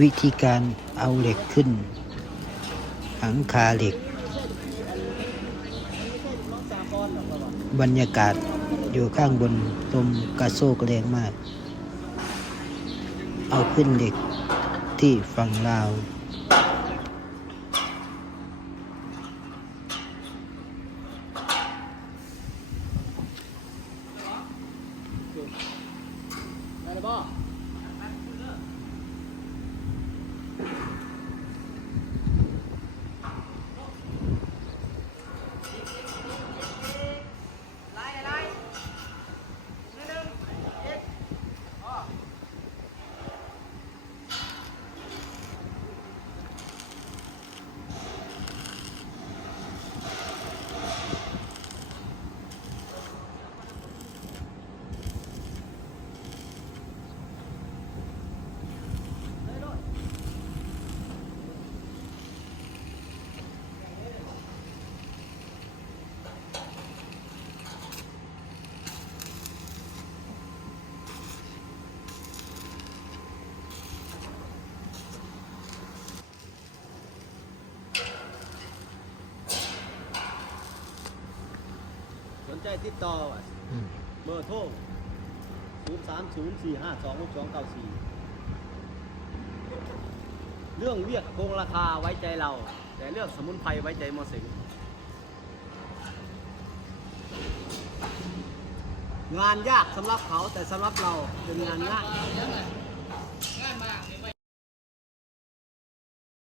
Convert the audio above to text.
วิธีการเอาเหล็กขึ้นหลังคาเหล็กบรรยากาศอยู่ข้างบนลมกระโชกแรงมาก เอาขึ้นเหล็กที่ฝั่งลาวสนใจติดต่อเบอร์โทร030452624เรื่องเวียกโกงราคาไว้ใจเราแต่เรื่องสมุนไพรไว้ใจหมอสิงงานยากสำหรับเขาแต่สำหรับเราเป็นงานง่าย